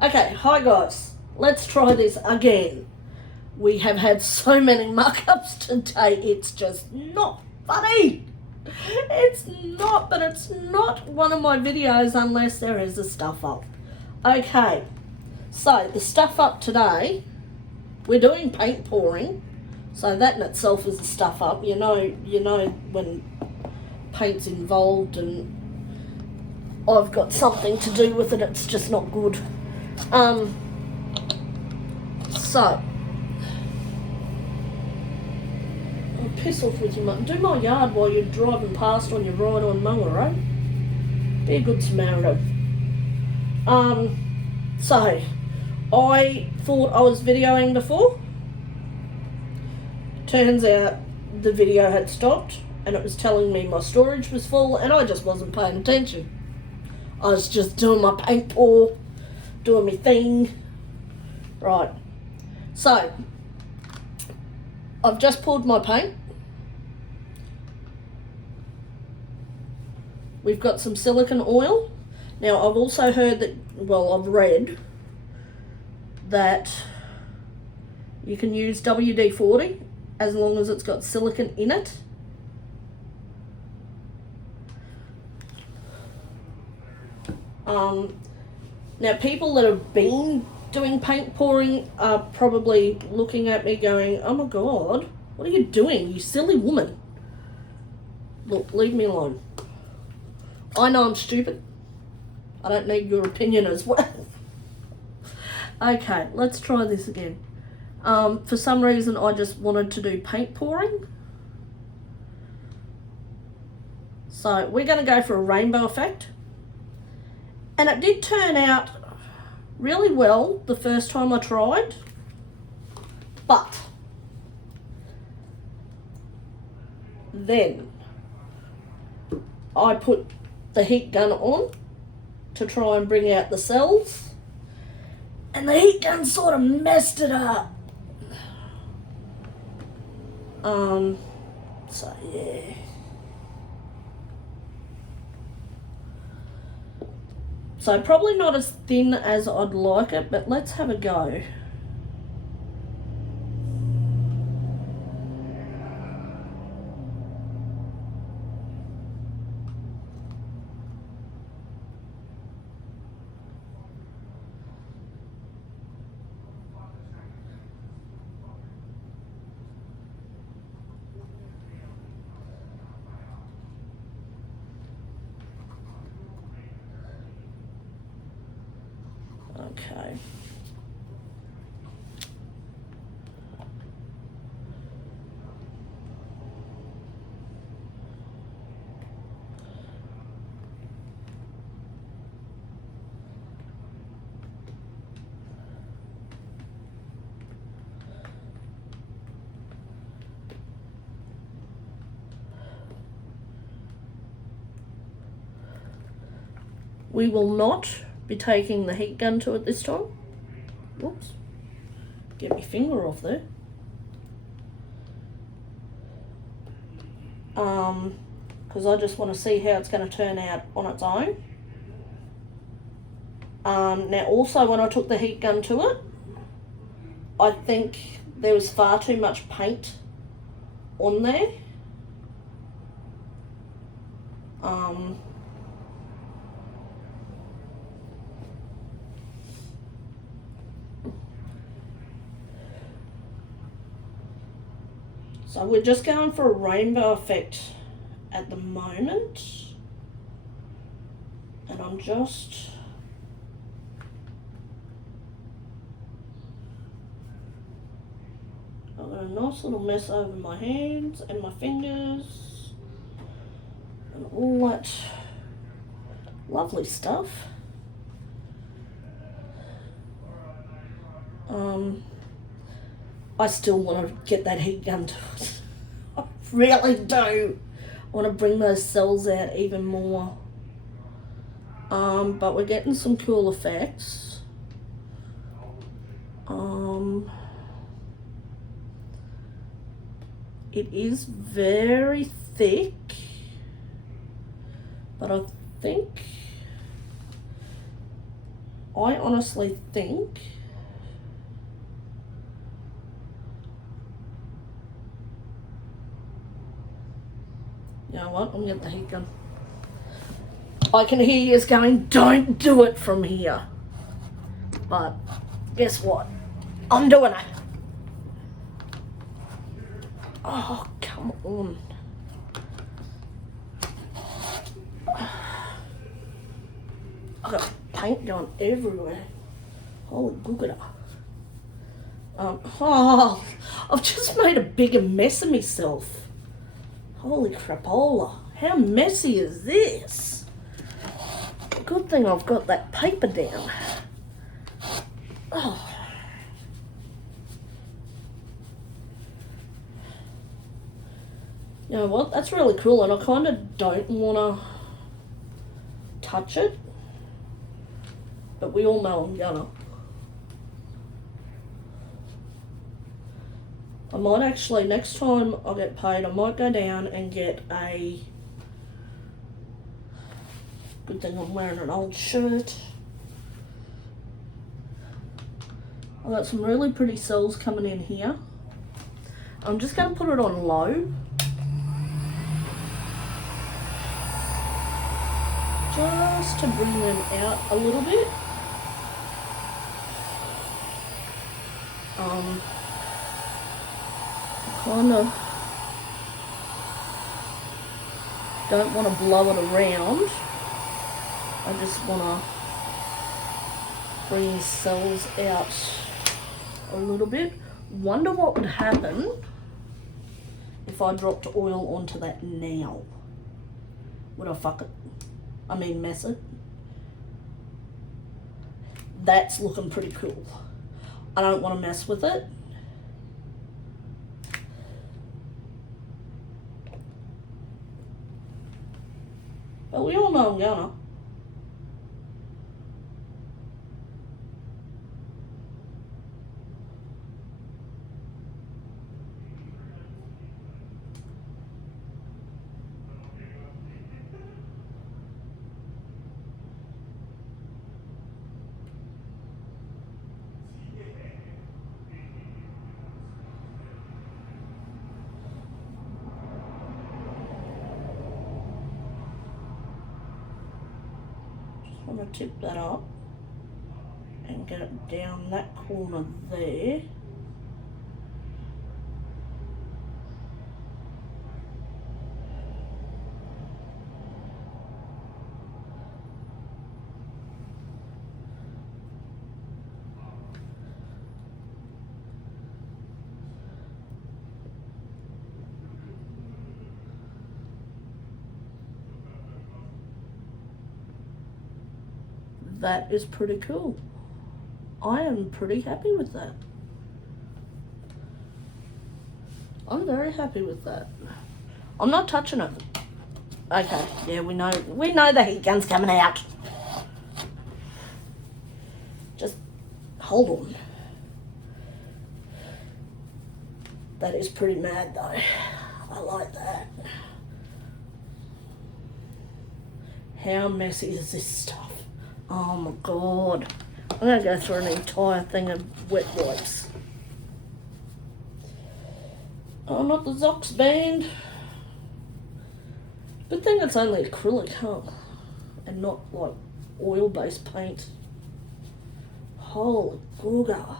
Okay, hi guys. Let's try this again. We have had so many muck-ups today, it's just not funny. It's not, but it's not one of my videos unless there is a stuff up. Okay, so the stuff up today, we're doing paint pouring. So that in itself is a stuff up. You know when paint's involved and I've got something to do with it, it's just not good. So I'll piss off with you, mate. Do my yard while you're driving past on your ride on mower, right? Be a good Samaritan. So I thought I was videoing before. Turns out the video had stopped and it was telling me my storage was full and I just wasn't paying attention. I was just doing my paint pour, doing my thing. Right. So, I've just poured my paint. We've got some silicone oil. Now, I've also heard that, well, I've read that you can use WD-40 as long as it's got silicone in it. Now, people that have been doing paint pouring are probably looking at me going, oh my God, what are you doing, you silly woman? Look, leave me alone. I know I'm stupid. I don't need your opinion as well. Okay, let's try this again. For some reason, I just wanted to do paint pouring. So we're going to go for a rainbow effect. And it did turn out really well the first time I tried. But then I put the heat gun on to try and bring out the cells. And the heat gun sort of messed it up. So yeah. So probably not as thin as I'd like it, but let's have a go. Okay. We will not be taking the heat gun to it this time. Whoops. Get my finger off there. Because I just want to see how it's going to turn out on its own. Now also when I took the heat gun to it, I think there was far too much paint on there. So we're just going for a rainbow effect at the moment. And I'm just... I've got a nice little mess over my hands and my fingers and all that lovely stuff. I still want to get that heat gun to it. I really do. I want to bring those cells out even more. But we're getting some cool effects. It is very thick, but I think I honestly think you know what, I'm getting the heat gun. I can hear you going, don't do it from here. But guess what? I'm doing it. Oh, come on. I've got paint going everywhere. Holy googada. Oh, I've just made a bigger mess of myself. Holy crapola. How messy is this? Good thing I've got that paper down. Oh. You know what? That's really cool, and I kind of don't want to touch it. But we all know I'm gonna. I might actually, next time I get paid, I might go down and get a... Good thing I'm wearing an old shirt. I've got some really pretty cells coming in here. I'm just going to put it on low. Just to bring them out a little bit. Kind of don't want to blow it around. I just want to bring these cells out a little bit. Wonder what would happen if I dropped oil onto that now. Would I fuck it? I mean mess it? That's looking pretty cool. I don't want to mess with it. But we all know I'm gonna. I'm going to tip that up and get it down that corner there. That is pretty cool. I am pretty happy with that. I'm very happy with that. I'm not touching it. Okay, yeah, we know the heat gun's coming out. Just hold on. That is pretty mad though. I like that. How messy is this stuff? Oh my god. I'm going to go through an entire thing of wet wipes. Oh, not the Zox band. Good thing it's only acrylic, huh? And not like oil-based paint. Holy googa.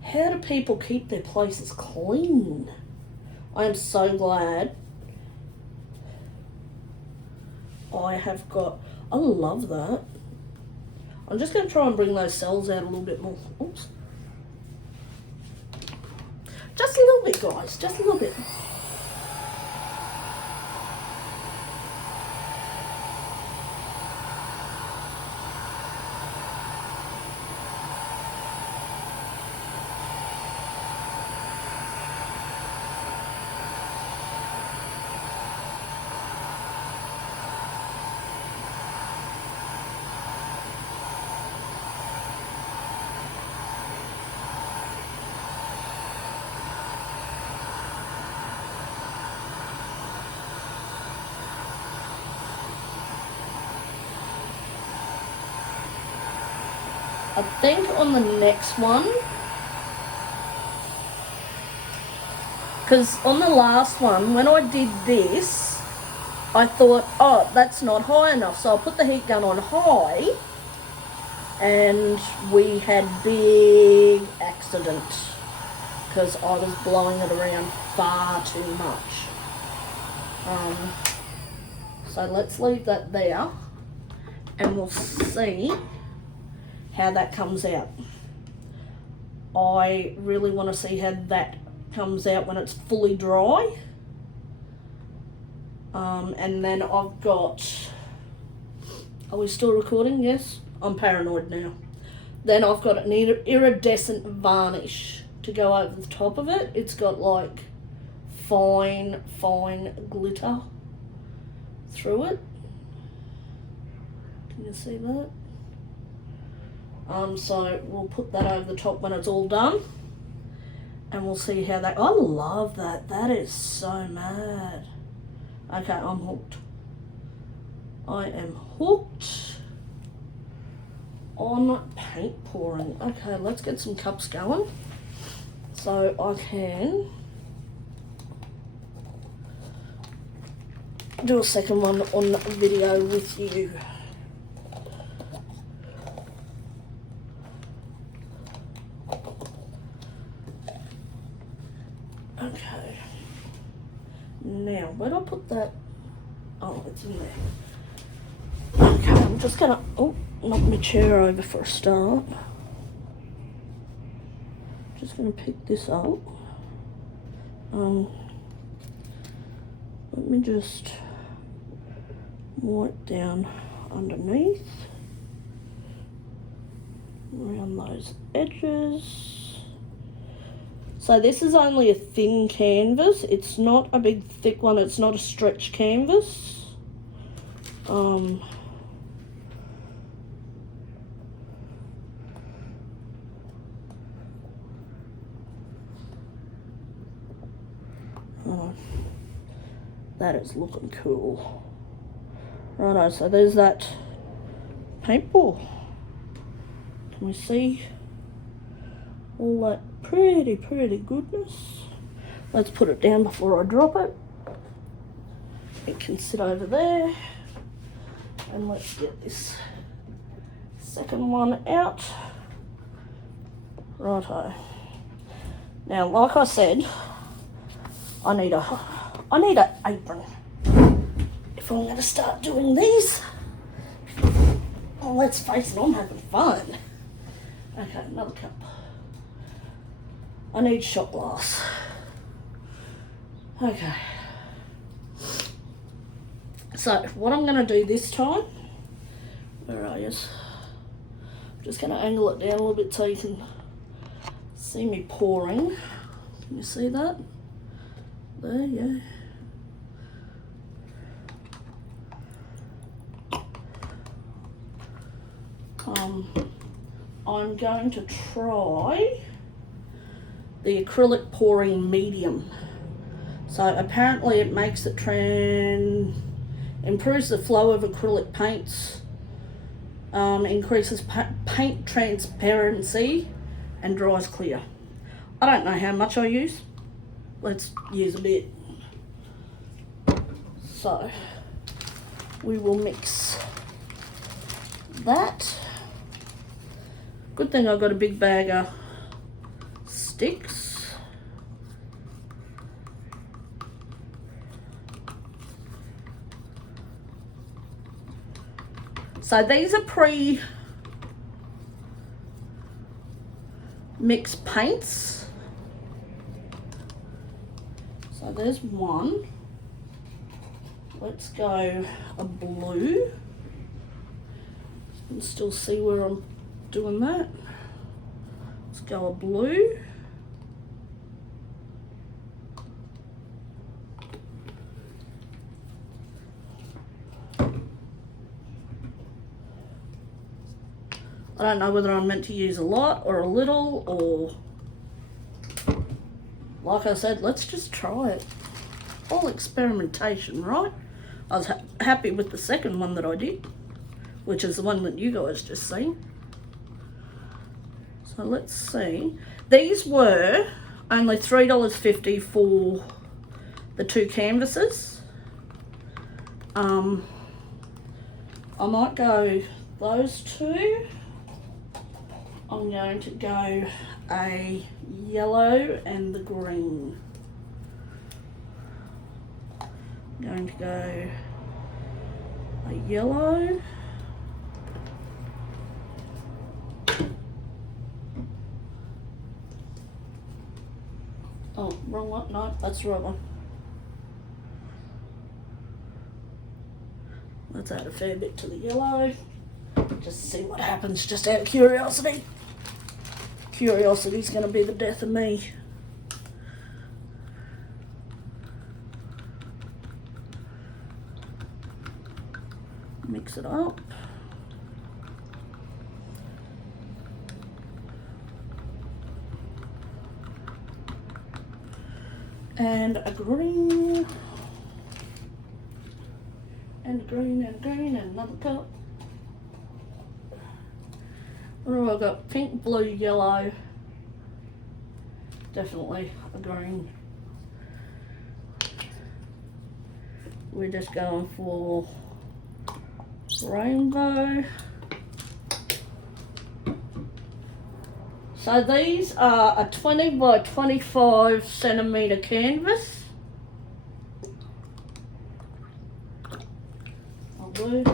How do people keep their places clean? I am so glad I have got... I love that. I'm just going to try and bring those cells out a little bit more. Oops. Just a little bit, guys. Just a little bit. I think on the next one, because on the last one, when I did this, I thought, oh, that's not high enough. So I put the heat gun on high and we had big accident because I was blowing it around far too much. So let's leave that there and we'll see how that comes out. I really want to see how that comes out when it's fully dry. And then I've got, are we still recording? Yes, I'm paranoid now. Then I've got an iridescent varnish to go over the top of it. It's got like fine glitter through it. Can you see that? So we'll put that over the top when it's all done. And we'll see how that, I love that. That is so mad. Okay, I'm hooked. I am hooked on paint pouring. Okay, let's get some cups going so I can do a second one on video with you. Okay. Now, where do I put that? Oh, it's in there. Okay, I'm just gonna, knock my chair over for a start. Just gonna pick this up. Let me just wipe down underneath, around those edges. So this is only a thin canvas. It's not a big thick one. It's not a stretch canvas. That is looking cool. Righto, so there's that paintball. Can we see all that pretty goodness? Let's put it down before I drop it. It can sit over there. And let's get this second one out. Righto. Now, like I said, I need an apron if I'm going to start doing these. Oh, let's face it, I'm having fun. Okay, another cup. I need shot glass. Okay. So, what I'm going to do this time, where are you? I'm just going to angle it down a little bit so you can see me pouring. Can you see that? There, yeah. I'm going to try the acrylic pouring medium. So apparently it makes it improves the flow of acrylic paints, increases paint transparency and dries clear. I don't know how much I use. Let's use a bit. So we will mix that. Good thing I've got a big bag of sticks. So these are pre-mixed paints. So there's one. Let's go a blue. You can still see where I'm doing that. Let's go a blue. I don't know whether I'm meant to use a lot or a little, or like I said, let's just try it. All experimentation, right? I was happy with the second one that I did, which is the one that you guys just seen. So let's see. These were only $3.50 for the 2 canvases. I might go those 2. I'm going to go a yellow and the green. I'm going to go a yellow. Oh, wrong one. No, that's the right one. Let's add a fair bit to the yellow. Just see what happens, just out of curiosity. Curiosity's going to be the death of me. Mix it up. And a green. And a green and a green and another cup. What have I got? Pink, blue, yellow. Definitely a green. We're just going for rainbow. So these are a 20 by 25 centimetre canvas. Blue.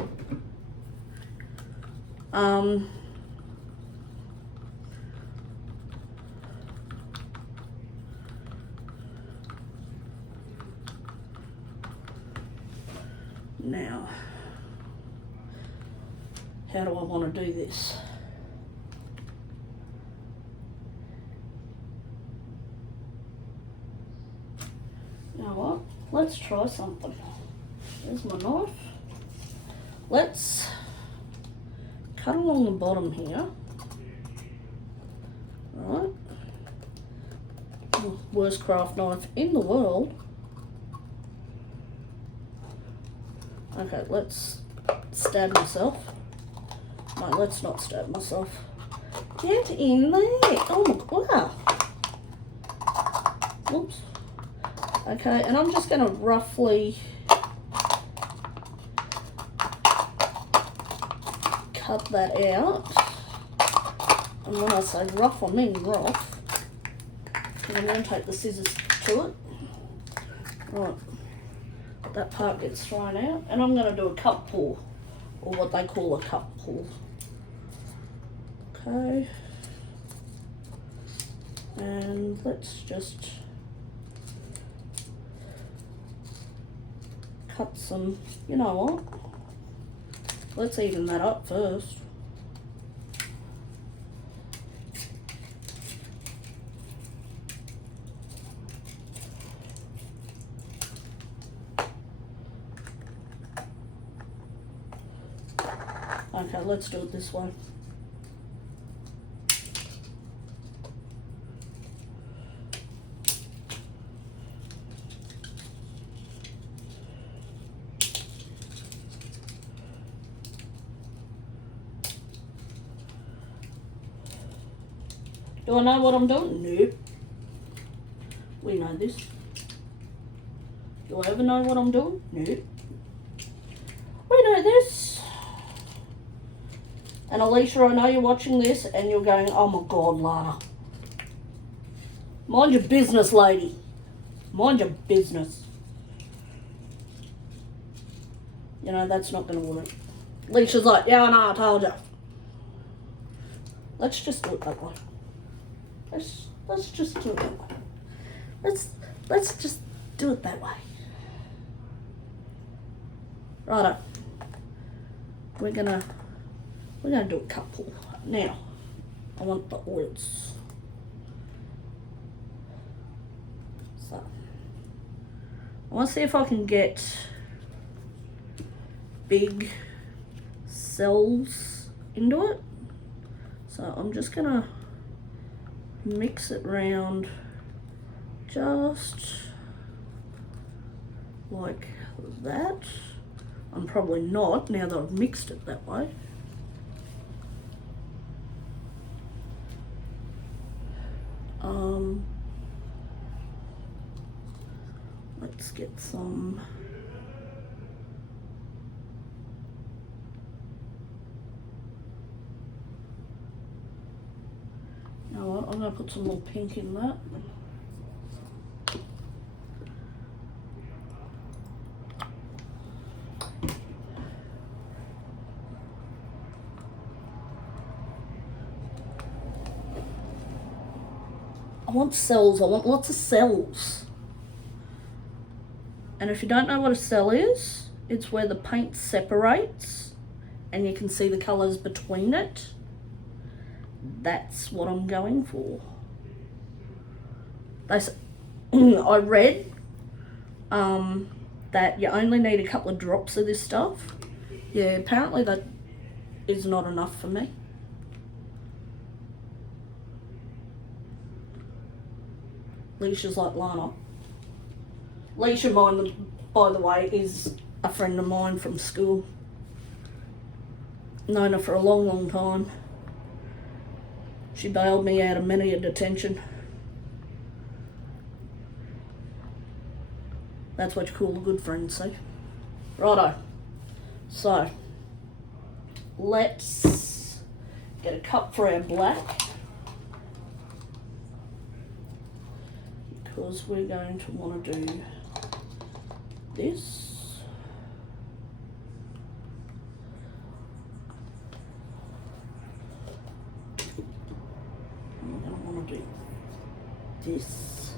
Now, how do I want to do this? You know what? Let's try something. There's my knife. Let's cut along the bottom here. Right. Worst craft knife in the world. Okay, let's stab myself. No, let's not stab myself. Get in there. Oh my god. Oops. Okay, and I'm just going to roughly cut that out. And when I say rough, I mean rough. And I'm going to take the scissors to it. Right. That part gets thrown out. And I'm going to do a cup pull. Or what they call a cup pull. Okay. And let's just cut some, you know what? Let's even that up first. Okay, let's do it this way. Do I know what I'm doing? Nope. We know this. Do I ever know what I'm doing? Nope. We know this. And Alicia, I know you're watching this and you're going, oh my God, Lana. Mind your business, lady. Mind your business. You know, that's not going to work. Alicia's like, yeah, I know, I told you. Let's just do it that way. Let's just do it that way. Let's just do it that way. Righto. We're gonna do a couple. Now, I want the oils. So I want to see if I can get big cells into it. So I'm just gonna mix it round just like that. I'm probably not, now that I've mixed it that way. get some you know what, I'm going to put some more pink in that. I want cells, I want lots of cells. And if you don't know what a cell is, it's where the paint separates and you can see the colours between it. That's what I'm going for. I read that you only need a couple of drops of this stuff. Yeah, apparently that is not enough for me. Leisha's like Lana. Leisha, by the way, is a friend of mine from school. Known her for a long, long time. She bailed me out of many a detention. That's what you call a good friend, see? Righto. So, let's get a cup for our black. Because we're going to want to do this. I'm going to want to do this.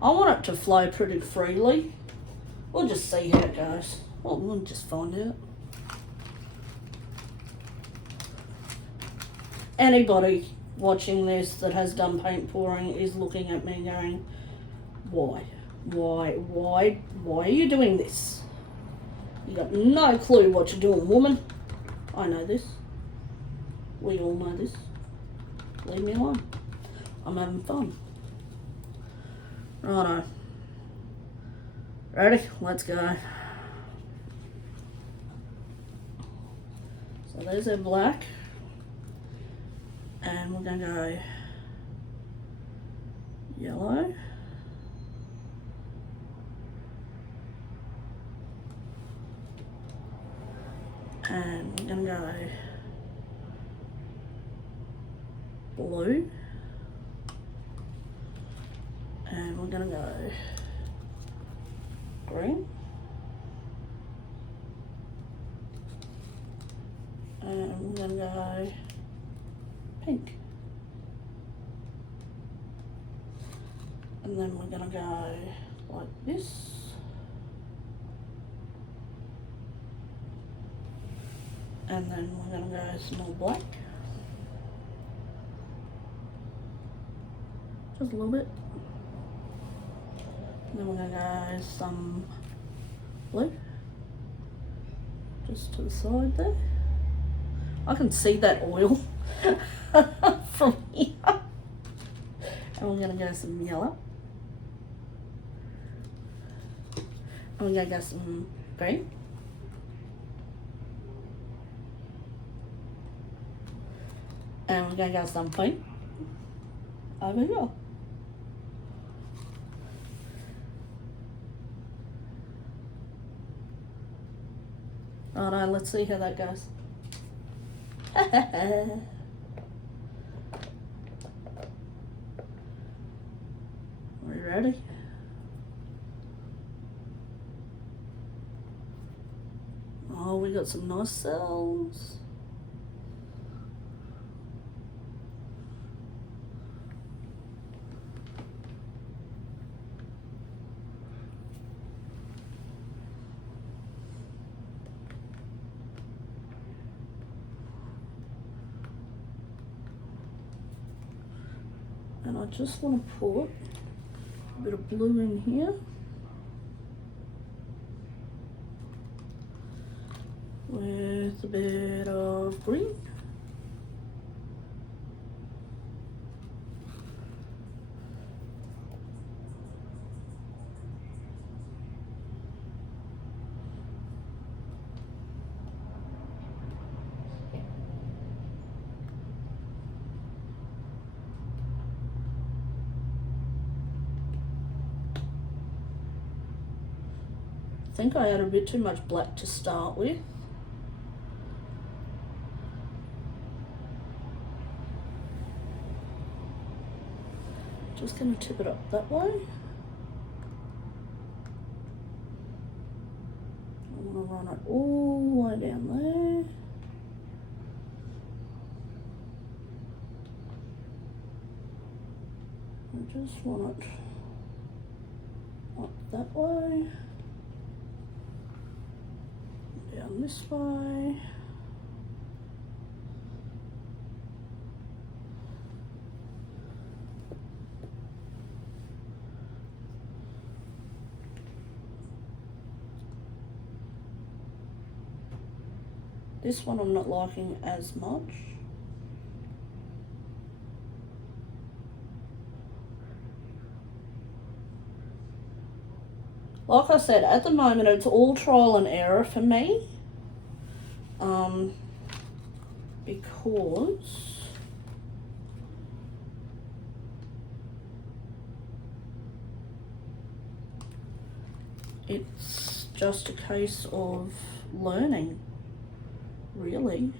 I want it to flow pretty freely. We'll just see how it goes. Well, we'll just find out. Anybody watching this that has done paint pouring is looking at me going, why are you doing this? You got no clue what you're doing, woman. I know this. We all know this. Leave me alone. I'm having fun. Righto. Ready? Let's go. So there's our black. And we're going to go yellow. And we're going to go blue. And we're going to go green. And we're going to go pink. And then we're going to go like this. And then we're going to go some more black. Just a little bit. And then we're going to go some blue. Just to the side there. I can see that oil from here. And we're going to go some yellow. And we're going to go some green. And we're going to go some pink over here. Righto, let's see how that goes. We ready? Oh, we got some nice cells. And I just want to put a bit of blue in here. With a bit of green. think I added a bit too much black to start with. Just going to tip it up that way. I want to run it all the way down there. I just want it up that way, down this way. This one I'm not liking as much. Like I said, at the moment it's all trial and error for me. Because it's just a case of learning, really.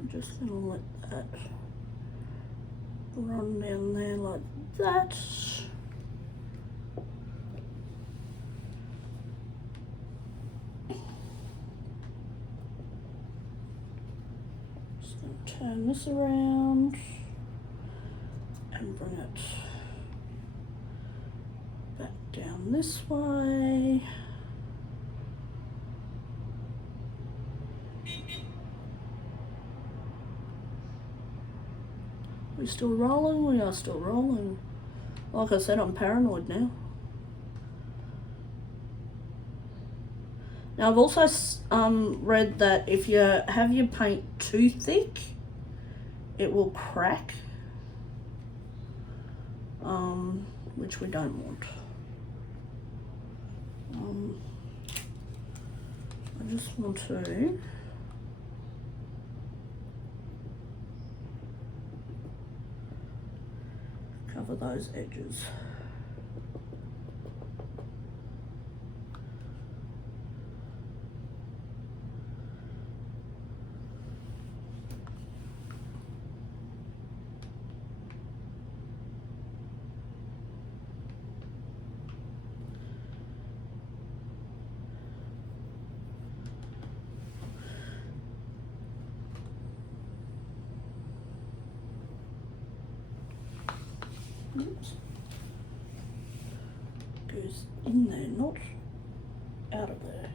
I'm just going to let that run down there like that. Just going to turn this around and bring it back down this way. We're still rolling, we are still rolling. Like I said, I'm paranoid now. Now I've also read that if you have your paint too thick, it will crack, which we don't want. I just want to cover those edges. Oops. Goes in there, not out of there.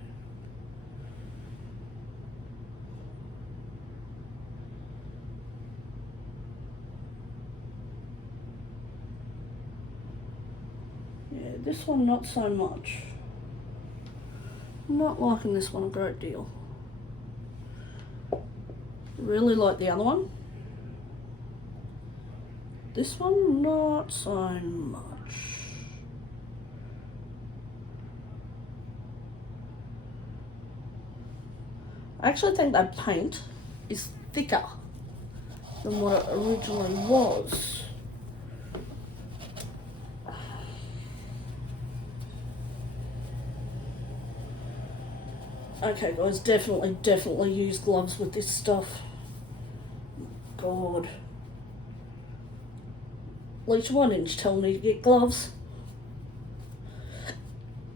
Yeah, this one not so much. Not liking this one a great deal. Really like the other one. This one, not so much. I actually think that paint is thicker than what it originally was. Okay guys, definitely use gloves with this stuff. God. Alicia, why didn't you tell me to get gloves?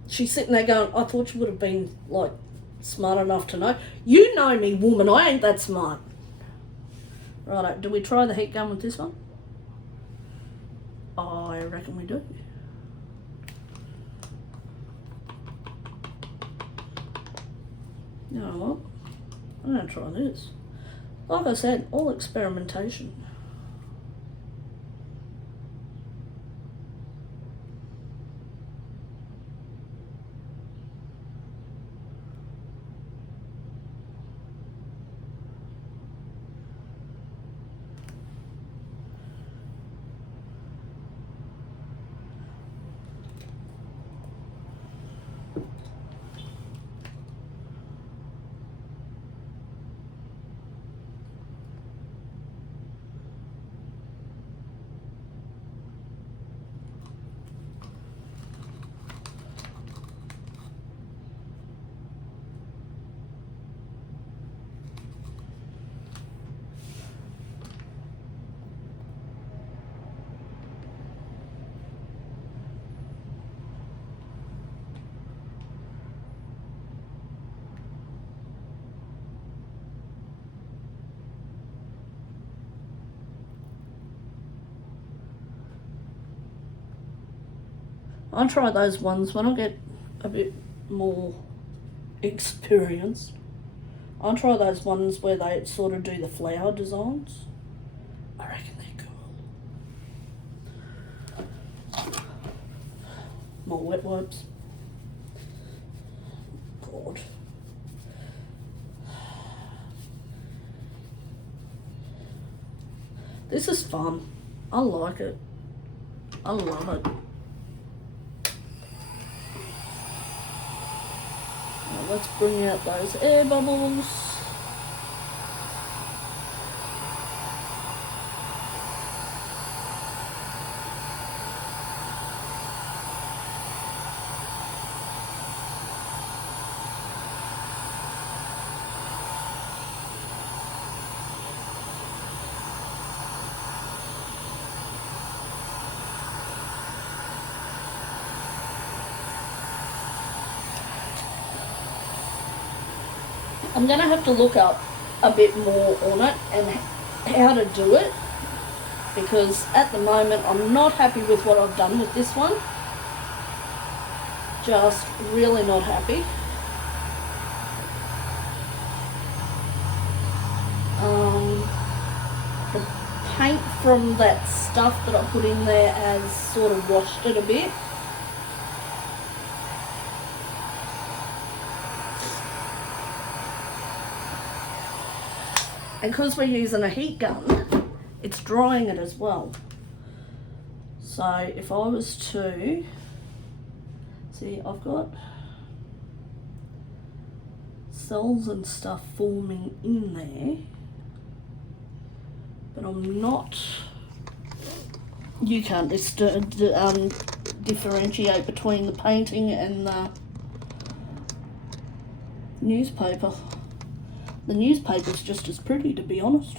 She's sitting there going, I thought you would have been, like, smart enough to know. You know me, woman, I ain't that smart. Righto, do we try the heat gun with this one? I reckon we do. You know what? I'm going to try this. Like I said, all experimentation. I'll try those ones when I get a bit more experienced. I'll try those ones where they sort of do the flower designs. I reckon they're cool. More wet wipes. God. This is fun. I like it. I love it. Now let's bring out those air bubbles. I'm going to have to look up a bit more on it and how to do it, because at the moment I'm not happy with what I've done with this one. Just really not happy. The paint from that stuff that I put in there has sort of washed it a bit. And because we're using a heat gun, it's drying it as well. So if I was to, see, I've got cells and stuff forming in there, but I'm not, you can't differentiate between the painting and the newspaper. The newspaper's just as pretty, to be honest.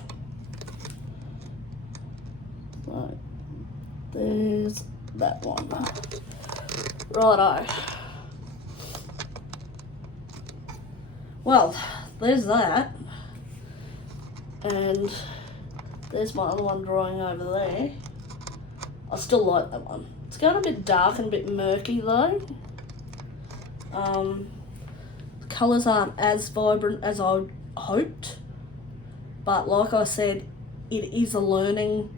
So, there's that one. Righto. Well, there's that. And there's my other one drawing over there. I still like that one. It's going a bit dark and a bit murky though. The colours aren't as vibrant as I hoped, but like I said, it is a learning.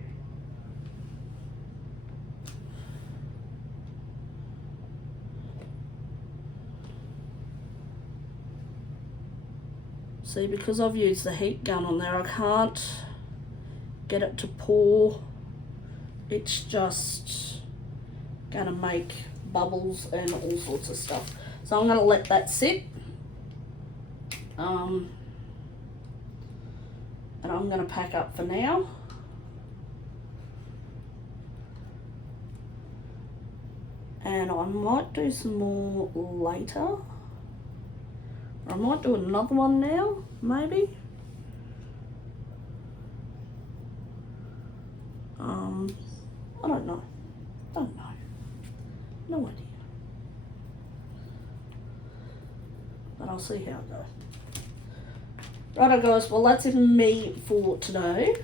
See, because I've used the heat gun on there, I can't get it to pour. It's just gonna make bubbles and all sorts of stuff. So I'm gonna let that sit. And I'm going to pack up for now. And I might do some more later. Or I might do another one now, maybe. I don't know. Don't know. No idea. But I'll see how it goes. Righto guys, well that's it from me for today.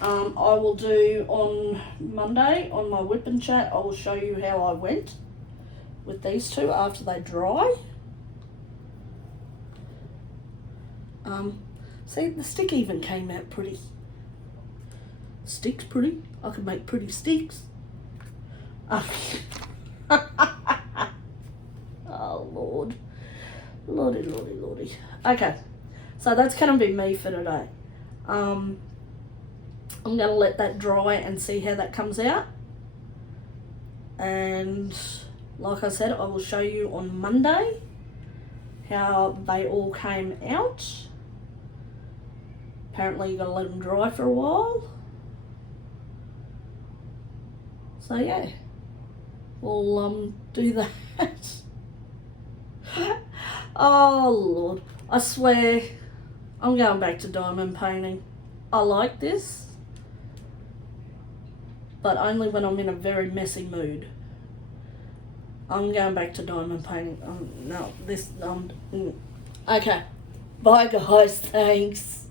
I will do on Monday on my whip and chat, I will show you how I went with these two after they dry. See, the stick even came out pretty. Stick's pretty. I can make pretty sticks. Oh, Lord. Lordy, lordy, lordy. Okay, so that's going to be me for today. I'm going to let that dry and see how that comes out. And like I said, I will show you on Monday how they all came out. Apparently you've got to let them dry for a while. So yeah, we'll do that. Oh Lord, I swear I'm going back to diamond painting. I like this, but only when I'm in a very messy mood. I'm going back to diamond painting. Okay, bye guys, thanks.